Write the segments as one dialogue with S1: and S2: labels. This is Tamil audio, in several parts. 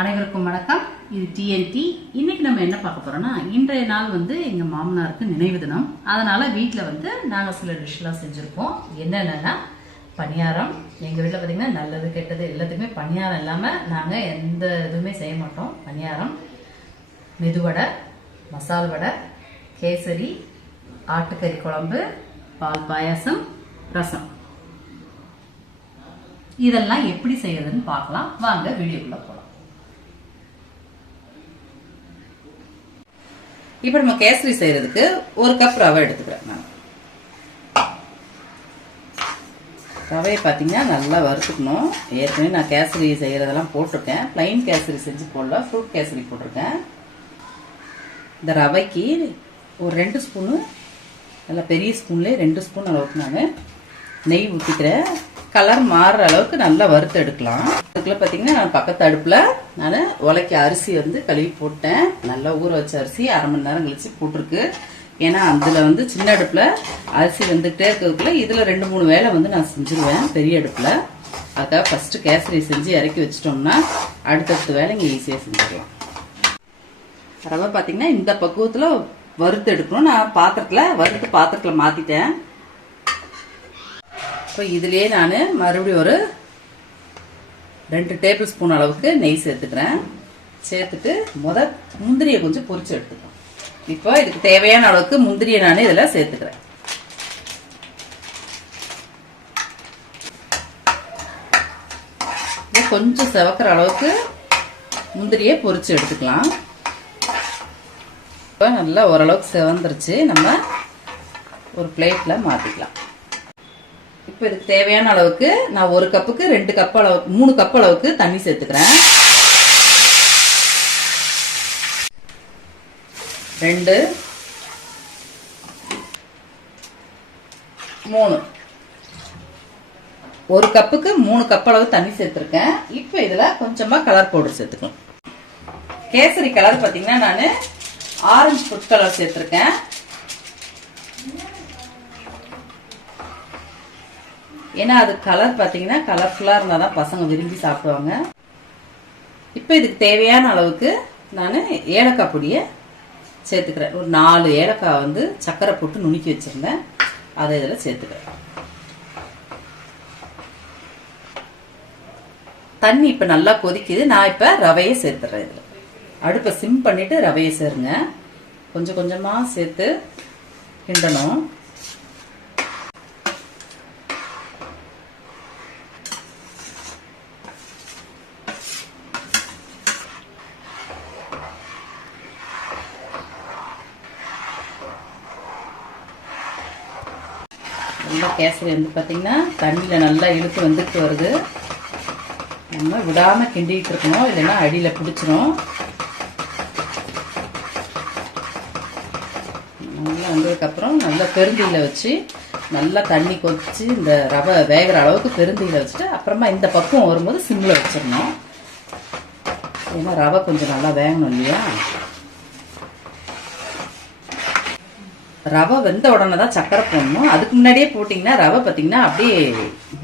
S1: அனைவருக்கும் வணக்கம். இது டிஎன்டி இன்னைக்கு நம்ம என்ன பார்க்க போறோம்னா இன்றைய நாள் வந்து எங்க மாமனாருக்கு நினைவு தினம். அதனால வீட்டில் வந்து நாங்கள் சில டிஷ்லாம் செஞ்சுருக்கோம் என்னென்னா பணியாரம். எங்கள் வீட்டில் பார்த்தீங்கன்னா நல்லது கெட்டது எல்லாத்துக்குமே பணியாரம் இல்லாமல் நாங்கள் எந்த இதுவுமே செய்ய மாட்டோம். பணியாரம் மெதுவடை மசால் வடை கேசரி ஆட்டுக்கறி குழம்பு பால் பாயாசம் ரசம். இதெல்லாம் எப்படி செய்யறதுன்னு பார்க்கலாம். வாங்க வீடியோக்குள்ளே போகலாம் இப்போ நம்ம கேசரி செய்யறதுக்கு ஒரு கப் ரவை எடுத்துக்கிறேன் நான். ரவையை பார்த்தீங்கன்னா நல்லா வறுத்துக்கணும். ஏற்கனவே நான் கேசரி செய்கிறதெல்லாம் போட்டிருக்கேன். ப்ளைன் கேசரி செஞ்சு போடல ஃப்ரூட் கேசரி போட்டிருக்கேன். இந்த ரவைக்கு ஒரு ரெண்டு ஸ்பூனு நல்லா பெரிய ஸ்பூன்லேயே ரெண்டு ஸ்பூன் அளவுக்கு நான் நெய் ஊற்றிக்கிறேன் கலர் மாறுற அளவுக்கு நல்லா வறுத்து எடுக்கலாம். அதுக்குள்ள பார்த்தீங்கன்னா நான் பக்கத்து அடுப்பில் நான் உலக்கி அரிசி வந்து கழுவி போட்டேன். நல்லா ஊற வச்ச அரிசி அரை மணி நேரம் கழிச்சு போட்டிருக்கு. ஏன்னா அதில் வந்து சின்ன அடுப்பில் அரிசி வந்துகிட்டே இருக்கிறதுக்குள்ள இதில் ரெண்டு மூணு வேலை வந்து நான் செஞ்சுருவேன் பெரிய அடுப்பில். அதுக்காக ஃபஸ்ட்டு கேசரி செஞ்சு இறக்கி வச்சிட்டோம்னா அடுத்தடுத்த வேலைங்க ஈஸியாக செஞ்சுக்கலாம் ரவை பார்த்தீங்கன்னா இந்த பக்குவத்தில் வறுத்து எடுக்கணும். நான் பாத்திரத்தில் வறுத்து பாத்திரத்தில் மாற்றிட்டேன் இப்போ இதுலேயே நான் மறுபடியும் ஒரு ரெண்டு டேபிள் ஸ்பூன் அளவுக்கு நெய் சேர்த்துக்கிறேன். சேர்த்துட்டு முத முந்திரியை கொஞ்சம் பொறிச்சு எடுத்துக்கிறேன் இப்போ இதுக்கு தேவையான அளவுக்கு முந்திரியை நான் இதில் சேர்த்துக்கிறேன். இது கொஞ்சம் செவக்கிற அளவுக்கு முந்திரியை பொறிச்சு எடுத்துக்கலாம். இப்போ நல்லா ஓரளவுக்கு செவந்துருச்சு. நம்ம ஒரு பிளேட்டில் மாற்றிக்கலாம் இப்போ இதுக்கு தேவையான அளவுக்கு நான் ஒரு கப்புக்கு ரெண்டு கப் அளவுக்கு மூணு கப் அளவுக்கு தண்ணி சேர்த்துக்கிறேன். ரெண்டு மூணு. ஒரு கப்புக்கு மூணு கப் அளவு தண்ணி சேர்த்துருக்கேன். இப்போ இதில் கொஞ்சமாக கலர் பவுடர் சேர்த்துக்கணும் கேசரி கலர் பார்த்தீங்கன்னா நான் ஆரஞ்சு ஃபுட் கலர் சேர்த்துருக்கேன். ஏன்னா அது கலர் பார்த்தீங்கன்னா கலர்ஃபுல்லாக இருந்தால் தான் பசங்க விரும்பி சாப்பிடுவாங்க. இப்போ இதுக்கு தேவையான அளவுக்கு நான் ஏலக்காய் பொடியை சேர்த்துக்கிறேன். ஒரு நாலு ஏலக்காய் வந்து சக்கரை போட்டு நுணுக்கி வச்சுருந்தேன். அதை இதில் சேர்த்துக்கிறேன். தண்ணி இப்போ நல்லா கொதிக்குது. நான் இப்போ ரவையை சேர்த்துறேன் இதில். அடுப்பை சிம் பண்ணிவிட்டு ரவையை சேருங்க. கொஞ்சம் கொஞ்சமாக சேர்த்து கிண்டணும். நல்லா கேசரி வந்து பார்த்திங்கன்னா தண்ணியில் நல்லா இழுத்து வந்துட்டு வருது. நம்ம விடாமல் கிண்டிகிட்டு இருக்கணும். இல்லைன்னா அடியில் பிடிச்சிரும். நல்லா வந்ததுக்கப்புறம் நல்லா பெருந்தியில் வச்சு நல்லா தண்ணி கொதிச்சு இந்த ரவை வேகிற அளவுக்கு பெருந்தியில் வச்சுட்டு அப்புறமா இந்த பக்கம் வரும்போது சிம்மில் வச்சிடணும். ஏன்னா ரவை கொஞ்சம் நல்லா வேகணும் இல்லையா? ரவை வெந்த உடனே தான் சக்கரை போடணும். அதுக்கு முன்னாடியே போட்டிங்கன்னா ரவை பார்த்தீங்கன்னா அப்படியே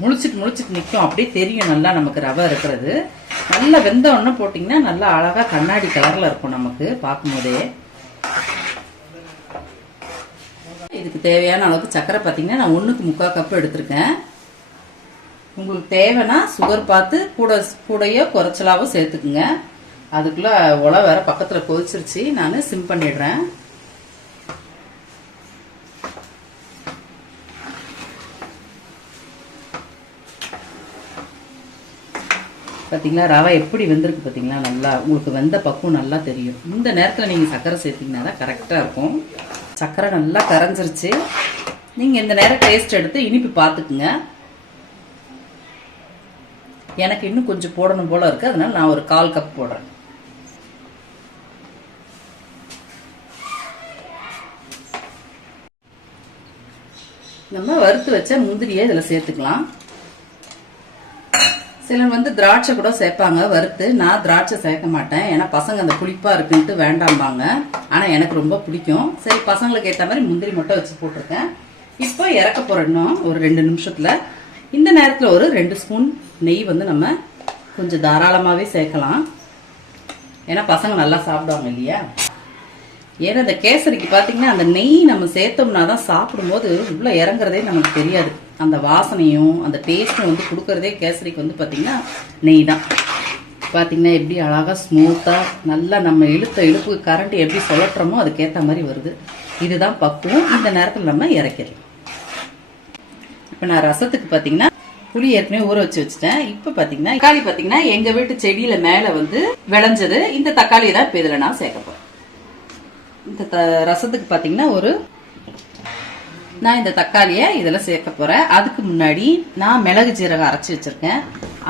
S1: முழிச்சிட்டு முழிச்சிட்டு நிற்கும் அப்படியே தெரியும் நல்லா நமக்கு ரவை இருக்கிறது. நல்லா வெந்த உடனே போட்டிங்கன்னா நல்லா அழகாக கண்ணாடி கலரில் இருக்கும் நமக்கு பார்க்கும்போதே. இதுக்கு தேவையான அளவுக்கு சக்கரை பார்த்தீங்கன்னா நான் ஒன்றுக்கு முக்கால் கப்பு எடுத்திருக்கேன். உங்களுக்கு தேவைன்னா சுகர் பார்த்து கூட கூடையோ குறைச்சலாவோ சேர்த்துக்குங்க. அதுக்குள்ளே உலை வேற பக்கத்தில் கொதிச்சிருச்சு. நான் சிம் பண்ணிடுறேன். பார்த்தீங்களா ரவை எப்படி வெந்திருக்கு பார்த்தீங்களா நல்லா உங்களுக்கு வெந்த பக்குவம் நல்லா தெரியும். இந்த நேரத்தில் நீங்கள் சர்க்கரை சேர்த்தீங்கன்னா தான் கரெக்டாக இருக்கும். சர்க்கரை நல்லா கரைஞ்சிருச்சு. நீங்கள் இந்த நேரம் டேஸ்ட் எடுத்து இனிப்பு பார்த்துக்குங்க. எனக்கு இன்னும் கொஞ்சம் போடணும் போல இருக்குது அதனால நான் ஒரு கால் கப் போடுறேன். நம்ம வறுத்து வச்ச முந்திரியை இதில் சேர்த்துக்கலாம். சிலர் வந்து திராட்சை கூட சேர்ப்பாங்க வறுத்து. நான் திராட்சை சேர்க்க மாட்டேன். ஏன்னா பசங்க அந்த புளிப்பாக இருக்குன்ட்டு வேண்டாம்பாங்க. ஆனால் எனக்கு ரொம்ப பிடிக்கும். சரி பசங்களுக்கு ஏற்ற மாதிரி முந்திரி மட்டும் வச்சு போட்டிருக்கேன். இப்போ இறக்க போகிறோம் ஒரு ரெண்டு நிமிஷத்தில். இந்த நேரத்தில் ஒரு ரெண்டு ஸ்பூன் நெய் வந்து நம்ம கொஞ்சம் தாராளமாகவே சேர்க்கலாம். ஏன்னா பசங்க நல்லா சாப்பிடுவாங்க இல்லையா? ஏன்னா இந்த கேசரிக்கு பார்த்தீங்கன்னா அந்த நெய் நம்ம சேர்த்தோம்னா தான் சாப்பிடும்போது உள்ளே இறங்குறதே நமக்கு தெரியாது. அந்த வாசனையும் அந்த டேஸ்ட்டும் வந்து கொடுக்கறதே கேசரிக்கு வந்து பார்த்தீங்கன்னா நெய் தான் பார்த்தீங்கன்னா எப்படி அழகாக ஸ்மூத்தாக நல்லா நம்ம இழுத்த இழுப்பு கரண்ட் எப்படி சொல்லட்டுறோமோ அதுக்கேற்ற மாதிரி வருது. இதுதான் பக்குவம். இந்த நேரத்தில் நம்ம இறக்கிடலாம். இப்போ நான் ரசத்துக்கு பார்த்தீங்கன்னா புளி ஏற்கனவே ஊற வச்சு வச்சுட்டேன். இப்போ பார்த்தீங்கன்னா தக்காளி பார்த்தீங்கன்னா எங்கள் வீட்டு செடியில் மேலே வந்து விளைஞ்சது. இந்த தக்காளி தான் இப்போ இதில் நான் சேர்க்க போகிறேன் இந்த த ரசத்துக்கு பார்த்தீங்கன்னா ஒரு நான் இந்த தக்காளியை இதில் சேர்க்க போகிறேன் அதுக்கு முன்னாடி நான் மிளகு ஜீரகம் அரைச்சி வச்சுருக்கேன்.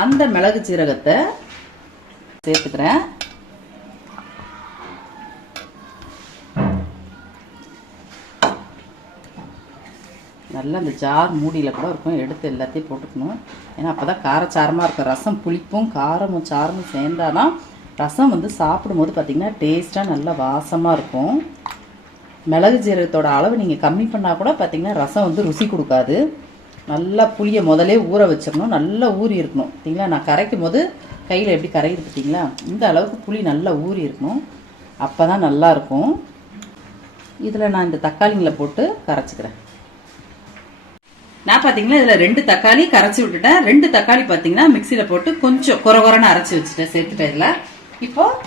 S1: அந்த மிளகு ஜீரகத்தை சேர்த்துக்கிறேன். நல்லா அந்த ஜார் மூடியில் கூட இருக்கும். எடுத்து எல்லாத்தையும் போட்டுக்கணும். ஏன்னா அப்போ தான் காரச்சாரமாக இருக்கும். ரசம் புளிப்பும் காரமும் சாரமும் சேர்ந்தாதான் ரசம் வந்து சாப்பிடும்போது பார்த்திங்கன்னா டேஸ்ட்டாக நல்லா வாசமாக இருக்கும். மிளகு ஜீரகத்தோட அளவு நீங்கள் கம்மி பண்ணால் கூட பார்த்தீங்கன்னா ரசம் வந்து ருசி கொடுக்காது. நல்லா புளியை முதலே ஊற வச்சிடணும் நல்லா ஊறி இருக்கணும். பார்த்தீங்களா நான் கரைக்கும் போது கையில் எப்படி கரையுது பார்த்தீங்களா இந்த அளவுக்கு புளி நல்லா ஊறி இருக்கணும். அப்போ தான் நல்லாயிருக்கும் இதில் நான் இந்த தக்காளிங்களை போட்டு கரைச்சிக்கிறேன். நான் பார்த்தீங்கன்னா இதில் ரெண்டு தக்காளி கரைச்சி விட்டுட்டேன். ரெண்டு தக்காளி பார்த்தீங்கன்னா மிக்சியில் போட்டு கொஞ்சம் குறை குறைன்னு அரைச்சி வச்சுட்டேன். சேர்த்துட்டேன் இதில். இப்போது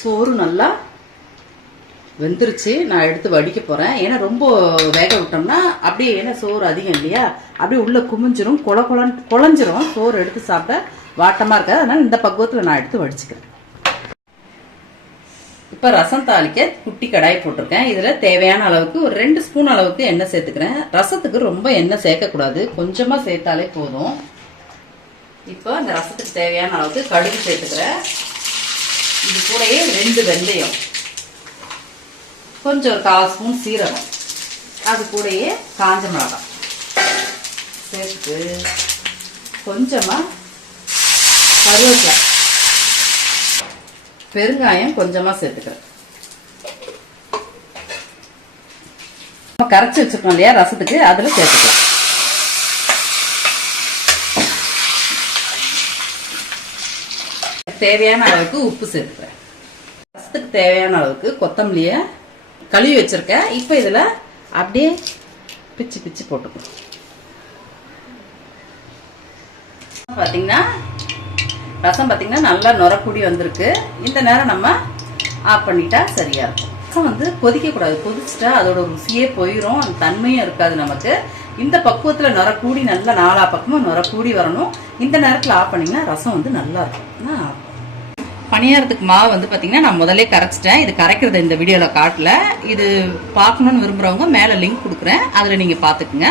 S1: சோறு நல்லா வெந்துருச்சு நான் எடுத்து வடிக்க போகிறேன் ஏன்னா ரொம்ப வேக விட்டோம்னா அப்படியே ஏன்னா சோறு அதிகம் இல்லையா? அப்படியே உள்ளே குமிஞ்சிரும் குள கொலன் குழஞ்சிரும் சோறு எடுத்து சாப்பிட வாட்டமாக இருக்காது. அதனால் இந்த பக்குவத்தில் நான் எடுத்து வடிச்சுக்கிறேன். இப்போ ரசம் தாளிக்க குட்டி கடாய் போட்டிருக்கேன். இதில் தேவையான அளவுக்கு ஒரு ரெண்டு ஸ்பூன் அளவுக்கு எண்ணெய் சேர்த்துக்கிறேன். ரசத்துக்கு ரொம்ப எண்ணெய் சேர்க்கக்கூடாது. கொஞ்சமாக சேர்த்தாலே போதும். இப்போ அந்த ரசத்துக்கு தேவையான அளவுக்கு கடுகு சேர்த்துக்கிறேன். இது கூடயே ரெண்டு வெந்தயம். கொஞ்சம் ஒரு கால் ஸ்பூன் சீரகம். அது கூடயே காஞ்ச மிளகாய் சேர்த்து கொஞ்சமாக கருவேப்பிலை. பெருங்காயம் கொஞ்சமாக சேர்த்துக்கிறேன். நம்ம கரைச்சி வச்சிருக்கோம் இல்லையா ரசத்துக்கு? அதில் சேர்த்துக்கலாம். தேவையான அளவுக்கு உப்பு சேர்த்துக்கிறேன். ரசத்துக்கு தேவையான அளவுக்கு கொத்தமல்லியை கழுவி வச்சுருக்கேன். இப்போ இதில் அப்படியே பிச்சு பிச்சு போட்டுக்கணும். பார்த்தீங்கன்னா ரசம் பார்த்தீங்கன்னா நல்லா நுரக்குடி வந்திருக்கு. இந்த நேரம் நம்ம ஆஃப் பண்ணிட்டா சரியா இருக்கும். ரசம் வந்து கொதிக்கக்கூடாது. கொதிச்சுட்டா அதோட ருசியே போயிடும் அந்த தன்மையும் இருக்காது நமக்கு. இந்த பக்குவத்தில் நுரக்கூடி நல்லா நாலா பக்கமும் நுரக்கூடி வரணும். இந்த நேரத்தில் ஆஃப் பண்ணிங்கன்னா ரசம் வந்து நல்லா இருக்கும். பணியாரத்துக்கு மாவு வந்து பார்த்தீங்கன்னா நான் முதலே கரைச்சிட்டேன். இது கரைக்கிறது இந்த வீடியோவில் காட்டல. இது பார்க்கணுன்னு விரும்புகிறவங்க மேலே லிங்க் கொடுக்குறேன். அதில் நீங்கள் பார்த்துக்குங்க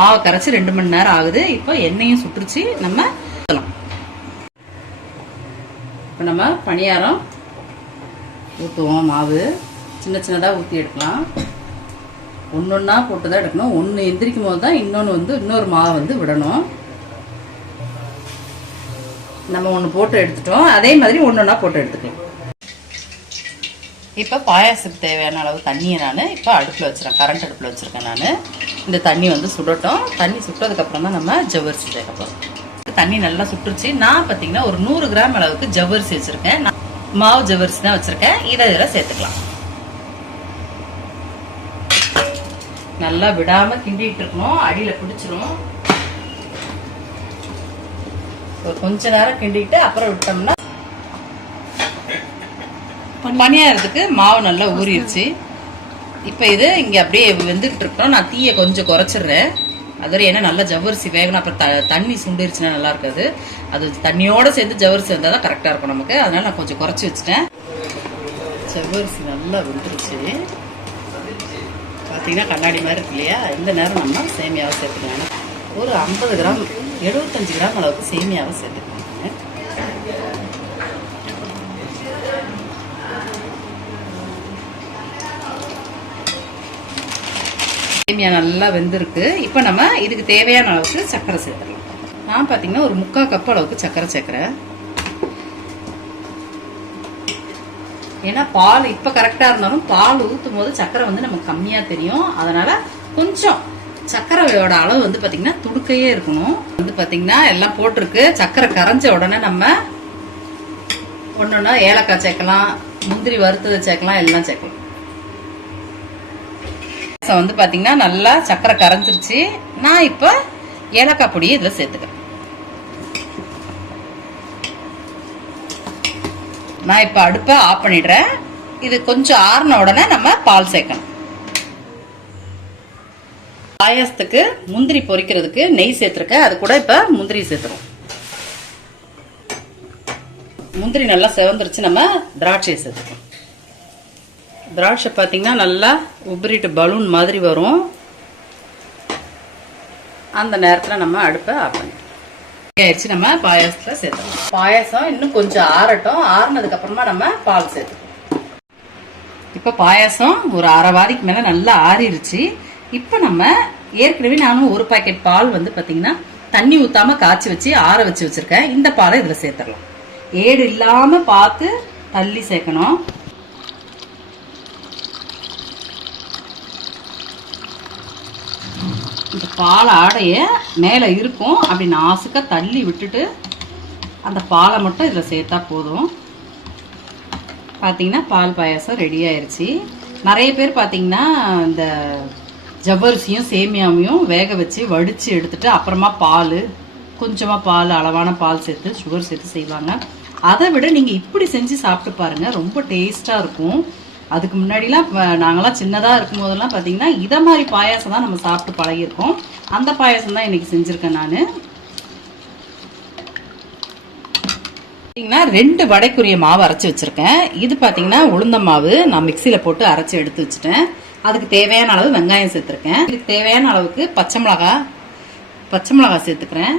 S1: மாவை கரைச்சி ரெண்டு மணி நேரம் ஆகுது. இப்போ எண்ணெயும் சுட்டுருச்சு நம்ம ஊற்றலாம் இப்போ நம்ம பணியாரம் ஊற்றுவோம் மாவு. சின்ன சின்னதாக ஊற்றி எடுக்கலாம். ஒன்று ஒன்றா போட்டு தான் எடுக்கணும். ஒன்று எந்திரிக்கும் போது தான் இன்னொன்று வந்து இன்னொரு மாவை வந்து விடணும். நம்ம ஒன்று போட்டு எடுத்துட்டோம். அதே மாதிரி ஒன்று ஒன்றா போட்டு எடுத்துக்கலாம். இப்போ பாயாசத்துக்கு தேவையான அளவு தண்ணியை நான் இப்போ அடுப்பில் வச்சுருக்கேன். கரண்ட் அடுப்பில் வச்சுருக்கேன் நான். இந்த தண்ணி வந்து சுடட்டும். தண்ணி சுட்டதுக்கப்புறம் தான் நம்ம ஜவ்வரிசி சேர்க்க போகிறோம் தண்ணி நல்லா சுட்டுருச்சு. நான் பார்த்தீங்கன்னா ஒரு நூறு கிராம் அளவுக்கு ஜவ்வரிசி வச்சுருக்கேன். நான் மாவு ஜவ்வரிசி தான் வச்சுருக்கேன். இதை இதில் சேர்த்துக்கலாம். நல்லா விடாமல் கிண்டிகிட்டு இருக்கணும். அடியில் பிடிச்சிரும். ஒரு கொஞ்ச நேரம் கிண்டிக்கிட்டு அப்புறம் விட்டோம்னா பணியாரத்துக்கு மாவு நல்லா ஊறிடுச்சு இப்போ இது இங்கே அப்படியே வெந்துக்கிட்டு இருக்கோம் நான் தீயை கொஞ்சம் குறைச்சிடுறேன். அது ஏன்னா நல்லா ஜவ்வரிசி வேகணும். அப்புறம் த தண்ணி சுண்டிருச்சுன்னா நல்லா இருக்காது. அது தண்ணியோட சேர்ந்து ஜவ்வரிசி வந்தால் தான் கரெக்டாக இருக்கும் நமக்கு. அதனால் நான் கொஞ்சம் குறைச்சி வச்சுட்டேன். ஜவ்வரிசி நல்லா வெந்துருச்சு. பார்த்தீங்கன்னா கண்ணாடி மாதிரி இருக்கு இல்லையா? இந்த நேரம் நம்ம சேமியாவை சேர்த்துக்கலாம். ஒரு ஐம்பது கிராம் எழுபத்தஞ்சு கிராம் அளவுக்கு சேமியாவை சேர்த்துக்கோங்க. சேமியா நல்லா வெந்திருக்கு. இப்போ நம்ம இதுக்கு தேவையான அளவுக்கு சர்க்கரை சேர்த்துக்கலாம். நான் பார்த்தீங்கன்னா ஒரு முக்கால் கப் அளவுக்கு சர்க்கரை சேர்க்குறேன். ஏன்னா பால் இப்போ கரெக்டாக இருந்தாலும் பால் ஊற்றும் போது சர்க்கரை வந்து நமக்கு கம்மியாக தெரியும். அதனால் கொஞ்சம் சர்க்கரையோட அளவு வந்து பார்த்தீங்கன்னா துடுக்கையே இருக்கணும். வந்து பார்த்தீங்கன்னா எல்லாம் போட்டிருக்கு. சர்க்கரை கரைஞ்ச உடனே நம்ம ஒன்று ஏலக்காய் சேர்க்கலாம் முந்திரி வறுத்ததை சேர்க்கலாம் எல்லாம் சேர்க்கலாம். பாயாசம் வந்து பார்த்தீங்கன்னா நல்லா சக்கரை கரைஞ்சிருச்சு. நான் இப்போ ஏலக்காய் பொடியை இதில் சேர்த்துக்கிறேன். நான் இப்போ அடுப்பை ஆஃப் பண்ணிடுறேன். இது கொஞ்சம் ஆறின உடனே நம்ம பால் சேர்க்கணும். பாயாசத்துக்கு முந்திரி பொரிக்கிறதுக்கு நெய் சேர்த்துருக்கேன். அது கூட இப்போ முந்திரி சேர்த்துறோம் முந்திரி நல்லா செவந்துருச்சு. நம்ம திராட்சையை சேர்த்துக்கணும் திராட்சை பார்த்தீங்கன்னா நல்லா உபரிட்டு பலூன் மாதிரி வரும். அந்த நேரத்தில் நம்ம அடுப்பை ஆஃப் பண்ணிட்டோம் ஆயிடுச்சு. நம்ம பாயாசத்தில் சேர்த்தோம் பாயாசம் இன்னும் கொஞ்சம் ஆறட்டும். ஆறுனதுக்கப்புறமா நம்ம பால் சேர்த்துக்கணும் இப்போ பாயாசம் ஒரு அரை வாரிக்கு மேலே நல்லா ஆறிடுச்சு இப்போ நம்ம ஏற்கனவே நானும் ஒரு பாக்கெட் பால் வந்து பார்த்தீங்கன்னா தண்ணி ஊற்றாமல் காய்ச்சி வச்சு ஆற வச்சு வச்சுருக்கேன். இந்த பாலை இதில் சேர்த்துடலாம். ஏடு இல்லாமல் பார்த்து தள்ளி சேர்க்கணும். இந்த பால் ஆடைய மேலே இருக்கும். அப்படி நாசுக்க தள்ளி விட்டுட்டு அந்த பாலை மட்டும் இதில் சேர்த்தா போதும். பார்த்தீங்கன்னா பால் பாயாசம் ரெடி ஆயிடுச்சு நிறைய பேர் பார்த்தீங்கன்னா இந்த ஜவ்வரிசியும் சேமியாவையும் வேக வச்சு வடித்து எடுத்துட்டு அப்புறமா பால் கொஞ்சமாக பால் அளவான பால் சேர்த்து சுகர் சேர்த்து செய்வாங்க. அதை விட நீங்கள் இப்படி செஞ்சு சாப்பிட்டு பாருங்கள் ரொம்ப டேஸ்ட்டாக இருக்கும். அதுக்கு முன்னாடிலாம் நாங்களாம் சின்னதாக இருக்கும் போதெல்லாம் பார்த்தீங்கன்னா இதை மாதிரி பாயாசம் தான் நம்ம சாப்பிட்டு பழகியிருக்கோம். அந்த பாயாசம் தான் இன்றைக்கி செஞ்சுருக்கேன் நான். பார்த்தீங்கன்னா ரெண்டு வடைக்குரிய மாவு அரைச்சி வச்சுருக்கேன். இது பார்த்தீங்கன்னா உளுந்த மாவு நான் மிக்சியில் போட்டு அரைச்சி எடுத்து வச்சுட்டேன். அதுக்கு தேவையான அளவு வெங்காயம் சேர்த்துருக்கேன். இதுக்கு தேவையான அளவுக்கு பச்சை மிளகா பச்சை மிளகா சேர்த்துக்கிறேன்.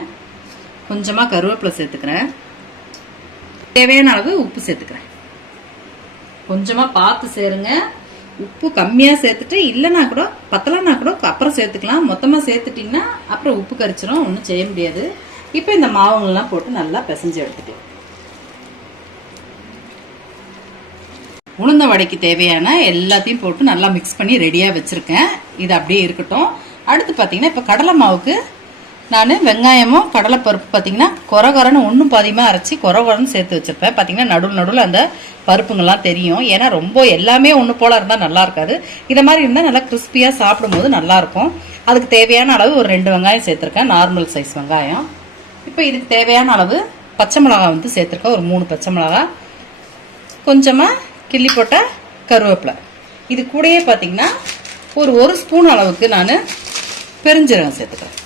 S1: கொஞ்சமாக கருவேப்பிலை சேர்த்துக்கிறேன். தேவையான அளவு உப்பு சேர்த்துக்கிறேன். கொஞ்சமாக பார்த்து சேருங்க. உப்பு கம்மியாக சேர்த்துட்டு இல்லைனா கூட பத்தலைனா கூட அப்புறம் சேர்த்துக்கலாம். மொத்தமாக சேர்த்துட்டிங்கன்னா அப்புறம் உப்பு கரிச்சிடும் ஒன்றும் செய்ய முடியாது. இப்போ இந்த மாவுங்கள்லாம் போட்டு நல்லா பிசைஞ்சு எடுத்துக்கலாம். உளுந்த வடைக்கு தேவையான எல்லாத்தையும் போட்டு நல்லா மிக்ஸ் பண்ணி ரெடியாக வச்சுருக்கேன். இது அப்படியே இருக்கட்டும். அடுத்து பார்த்தீங்கன்னா இப்போ கடலை மாவுக்கு நான் வெங்காயமும் கடலைப்பருப்பு பார்த்தீங்கன்னா கொர கொரன்னு ஒன்றும் பாதியமாக அரைச்சி கொர கொரன்னு சேர்த்து வச்சுருப்பேன். பார்த்தீங்கன்னா நடுவில் நடுவில் அந்த பருப்புங்கள்லாம் தெரியும். ஏன்னா ரொம்ப எல்லாமே ஒன்று போல இருந்தால் நல்லா இருக்காது. இதை மாதிரி இருந்தால் நல்லா கிறிஸ்பியாக சாப்பிடும்போது நல்லாயிருக்கும் அதுக்கு தேவையான அளவு ஒரு ரெண்டு வெங்காயம் சேர்த்துருக்கேன். நார்மல் சைஸ் வெங்காயம். இப்போ இதுக்கு தேவையான அளவு பச்சை மிளகாய் வந்து சேர்த்துருக்கேன். ஒரு மூணு பச்சை மிளகாய். கொஞ்சமாக கிள்ளி போட்ட கருவேப்பிலை. இது கூடயே பார்த்தீங்கன்னா ஒரு ஒரு ஸ்பூன் அளவுக்கு நான் பெருஞ்சீரகம் சேர்த்துக்கிறேன்.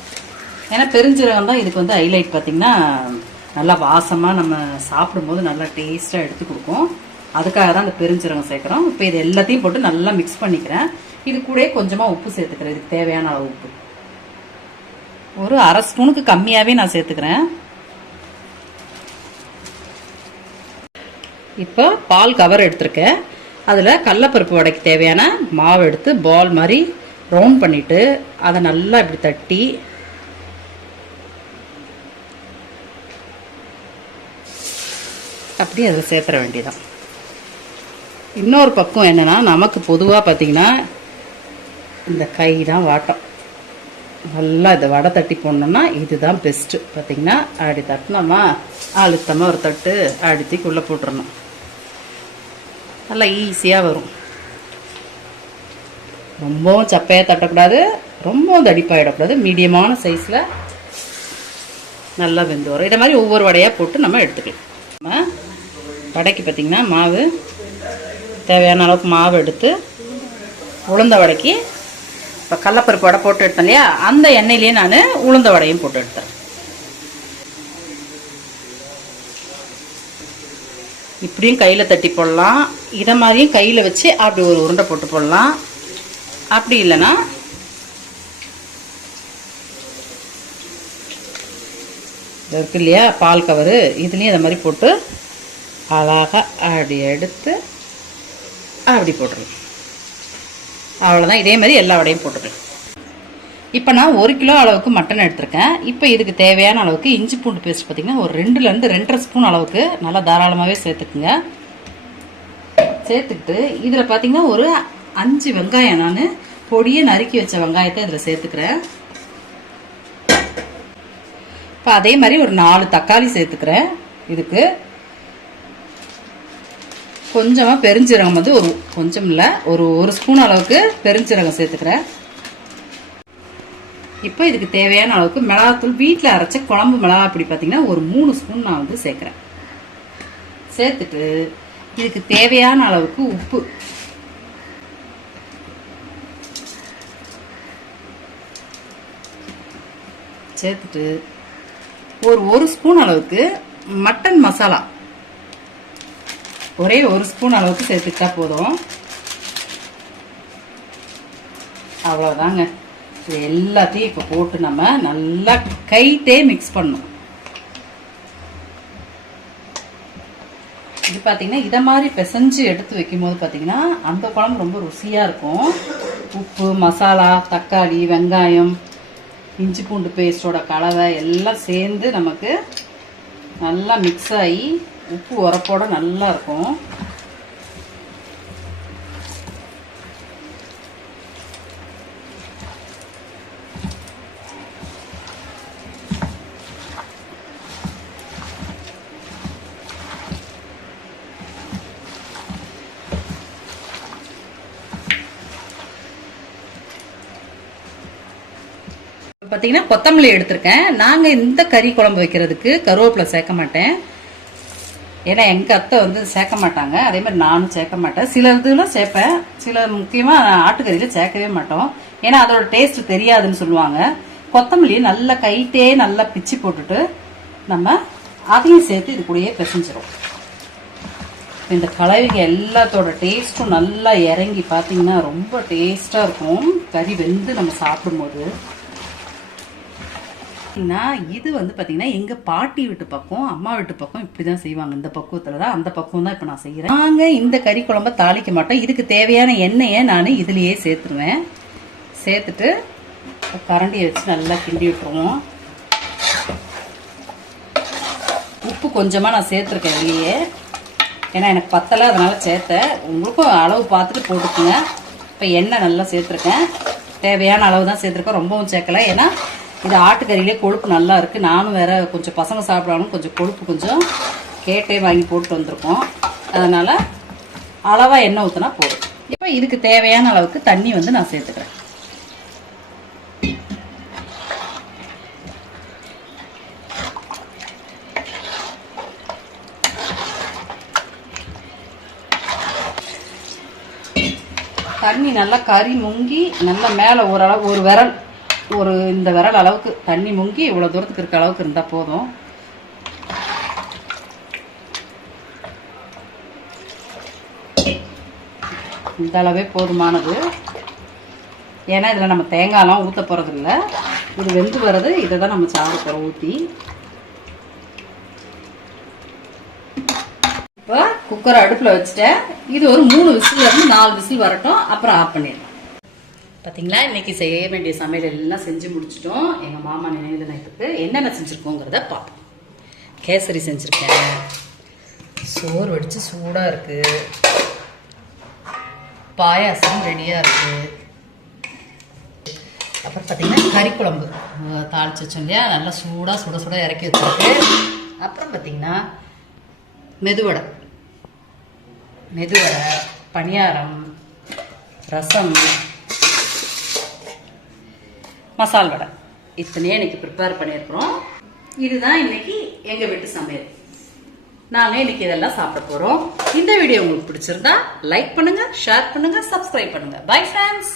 S1: ஏன்னா பெருஞ்சீரகம் தான் இதுக்கு வந்து ஹைலைட் பார்த்திங்கன்னா நல்லா வாசமாக நம்ம சாப்பிடும்போது நல்லா டேஸ்ட்டாக எடுத்து கொடுக்கும். அதுக்காக தான் அந்த பெருஞ்சீரகம் சேர்க்குறோம். இப்போ இது எல்லாத்தையும் போட்டு நல்லா மிக்ஸ் பண்ணிக்கிறேன். இது கூடயே கொஞ்சமாக உப்பு சேர்த்துக்கிறேன். இதுக்கு தேவையான அளவு உப்பு. ஒரு அரை ஸ்பூனுக்கு கம்மியாகவே நான் சேர்த்துக்கிறேன். இப்போ பால் கவர் எடுத்திருக்கேன். அதில் கடலப்பருப்பு வடைக்கு தேவையான மாவு எடுத்து பால் மாதிரி ரவுண்ட் பண்ணிவிட்டு அதை நல்லா இப்படி தட்டி அப்படி அதில் சேர்த்துற வேண்டியதான் இன்னொரு பக்கம் என்னென்னா நமக்கு பொதுவாக பார்த்தீங்கன்னா இந்த கை தான் வாட்டம். நல்லா இதை வடை தட்டி போடணுன்னா இதுதான் பெஸ்ட்டு பார்த்திங்கன்னா அப்படி தட்டினோமா அழுத்தமாக ஒரு தட்டு அழுத்திக்குள்ளே போட்டுடணும் போட்டுறணும். நல்லா ஈஸியாக வரும். ரொம்பவும் சப்பையாக தட்டக்கூடாது. ரொம்பவும் தடிப்பாயிடக்கூடாது மீடியமான சைஸில் நல்லா வெந்து வரும். இதை மாதிரி ஒவ்வொரு வடையாக போட்டு நம்ம எடுத்துக்கலாம். நம்ம வடைக்கு பார்த்திங்கன்னா மாவு தேவையான அளவுக்கு மாவு எடுத்து உளுந்த வடைக்கு இப்போ கடலப்பருப்பு வடை போட்டு எடுத்தேன் இல்லையா? அந்த எண்ணெயிலேயே நான் உளுந்த வடையும் போட்டு எடுத்தேன். இப்படியும் கையில் தட்டி போடலாம். இதை மாதிரியும் கையில் வச்சு அப்படி ஒரு உருண்டை போட்டு போடலாம். அப்படி இல்லைன்னா இருக்கு இல்லையா பால் கவரு. இதுலேயும் இதை மாதிரி போட்டு அழகாக அப்படி எடுத்து அப்படி போட்டுருலாம் அவ்வளோதான் இதே மாதிரி எல்லா வடையும் போட்டுக்கலாம். இப்போ நான் ஒரு கிலோ அளவுக்கு மட்டன் எடுத்திருக்கேன். இப்போ இதுக்கு தேவையான அளவுக்கு இஞ்சி பூண்டு பேஸ்ட் பார்த்தீங்கன்னா ஒரு ரெண்டுலேருந்து ரெண்டரை ஸ்பூன் அளவுக்கு நல்லா தாராளமாகவே சேர்த்துக்குங்க. சேர்த்துக்கிட்டு இதில் பார்த்தீங்கன்னா ஒரு அஞ்சு வெங்காயம் நான் பொடியை நறுக்கி வச்ச வெங்காயத்தை இதில் சேர்த்துக்கிறேன். இப்போ அதே மாதிரி ஒரு நாலு தக்காளி சேர்த்துக்கிறேன் இதுக்கு. கொஞ்சமாக பெருஞ்சீரகம் வந்து ஒரு கொஞ்சம் இல்லை ஒரு ஒரு ஸ்பூன் அளவுக்கு பெருஞ்சீரகம் சேர்த்துக்கிறேன். இப்போ இதுக்கு தேவையான அளவுக்கு மிளகாத்தூள் வீட்டில் அரைச்ச குழம்பு மிளகா அப்படி பார்த்தீங்கன்னா ஒரு மூணு ஸ்பூன் நான் வந்து சேர்க்குறேன். சேர்த்துட்டு இதுக்கு தேவையான அளவுக்கு உப்பு. சேர்த்துட்டு ஒரு ஒரு ஸ்பூன் அளவுக்கு மட்டன் மசாலா. ஒரே ஒரு ஸ்பூன் அளவுக்கு சேர்த்துக்கிட்டா போதும். அவ்வளோதாங்க இது எல்லாத்தையும் இப்போ போட்டு நம்ம நல்லா கைட்டே மிக்ஸ் பண்ணணும். இது பார்த்தீங்கன்னா இதை மாதிரி பிசைஞ்சு எடுத்து வைக்கும்போது பார்த்தீங்கன்னா அந்த குழம்பு ரொம்ப ருசியாக இருக்கும். உப்பு மசாலா தக்காளி வெங்காயம் இஞ்சி பூண்டு பேஸ்டோட கலவை எல்லாம் சேர்ந்து நமக்கு நல்லா மிக்ஸ் ஆகி உப்பு உரப்போட நல்லா இருக்கும். பார்த்தீங்கன்னா கொத்தமல்லி எடுத்திருக்கேன். நாங்கள் இந்த கறி குழம்பு வைக்கிறதுக்கு கருவேப்பிலை சேர்க்க மாட்டேன். ஏன்னா எங்கள் அத்தை வந்து சேர்க்க மாட்டாங்க. அதே மாதிரி நானும் சேர்க்க மாட்டேன். சில இதுலாம் சேர்ப்பேன். சில முக்கியமாக ஆட்டுக்கறியில் சேர்க்கவே மாட்டோம். ஏன்னா அதோட டேஸ்ட் தெரியாதுன்னு சொல்லுவாங்க. கொத்தமல்லியை நல்லா கைட்டே நல்லா பிச்சு போட்டுட்டு நம்ம அதையும் சேர்த்து இது கூடயே பிசைஞ்சிரும். இந்த கலவைங்க எல்லாத்தோட டேஸ்ட்டும் நல்லா இறங்கி பார்த்தீங்கன்னா ரொம்ப டேஸ்ட்டாக இருக்கும். கறி வெந்து நம்ம சாப்பிடும்போது. பார்த்தீங்கன்னா இது வந்து பார்த்தீங்கன்னா எங்கள் பாட்டி வீட்டு பக்கம் அம்மா வீட்டு பக்கம் இப்படி தான் செய்வாங்க. இந்த பக்குவத்தில் தான் அந்த பக்குவம் தான் இப்போ நான் செய்கிறேன் நாங்கள் இந்த கறி குழம்ப தாளிக்க மாட்டோம். இதுக்கு தேவையான எண்ணெயை நான் இதுலேயே சேர்த்துருவேன். சேர்த்துட்டு கரண்டியை வச்சு நல்லா கிண்டி விட்டுருவோம். உப்பு கொஞ்சமாக நான் சேர்த்துருக்கேன் இதுலேயே. ஏன்னா எனக்கு பத்தலை அதனால் சேர்த்தேன் உங்களுக்கும் அளவு பார்த்துட்டு போட்டுக்குங்க. இப்போ எண்ணெய் நல்லா சேர்த்துருக்கேன். தேவையான அளவு தான் சேர்த்துருக்கேன். ரொம்பவும் சேர்க்கல. ஏன்னா இது ஆட்டுக்கறியிலே கொழுப்பு நல்லா இருக்குது நானும் வேற கொஞ்சம் பசங்க சாப்பிடாலும் கொஞ்சம் கொழுப்பு கொஞ்சம் கேட்டே வாங்கி போட்டு வந்திருக்கோம். அதனால் அளவாக எண்ணெய் ஊற்றினா போதும். இப்போ இதுக்கு தேவையான அளவுக்கு தண்ணி வந்து நான் சேர்த்துக்கிறேன். தண்ணி நல்லா கறி முங்கி நல்லா மேலே ஓரளவு ஒரு விரல் ஒரு இந்த விரல் அளவுக்கு தண்ணி முங்கி இவ்வளோ தூரத்துக்கு இருக்க அளவுக்கு இருந்தால் போதும். இந்த அளவே போதுமானது. ஏன்னா இதில் நம்ம தேங்காயெலாம் ஊற்ற போகிறது இல்லை இது வெந்து வர்றது இதை தான் நம்ம சாப்பிட போகிறோம் ஊற்றி இப்போ குக்கரை அடுப்பில் வச்சுட்டேன். இது ஒரு மூணு விசில் இருந்து நாலு விசில் வரட்டும். அப்புறம் ஆஃப் பண்ணிடலாம். பார்த்தீங்களா இன்னைக்கு செய்ய வேண்டிய சமையல் எல்லாம் செஞ்சு முடிச்சிட்டோம். எங்கள் மாமா நினைவு தினத்துக்கு என்னென்ன செஞ்சுருக்கோங்கிறத பார்ப்போம். கேசரி செஞ்சுருக்கேன். சோறு வடித்து சூடாக இருக்குது பாயாசம் ரெடியாக இருக்குது அப்புறம் பார்த்திங்கன்னா கறி குழம்பு தாளிச்சு வச்சோம் இல்லையா? நல்லா சூடாக சுட சுட இறக்கி வச்சுருக்கு. அப்புறம் பார்த்திங்கன்னா மெதுவடை. மெதுவடை பணியாரம் ரசம் மசால் வடை. இத்தனையே இன்றைக்கி ப்ரிப்பேர் பண்ணியிருக்கிறோம். இதுதான் இன்றைக்கி எங்கள் வீட்டு சமையல். நாங்கள் இன்னைக்கு இதெல்லாம் சாப்பிட போகிறோம் இந்த வீடியோ உங்களுக்கு பிடிச்சிருந்தா லைக் பண்ணுங்கள் ஷேர் பண்ணுங்கள் சப்ஸ்கிரைப் பண்ணுங்கள் பை ஃப்ரெண்ட்ஸ்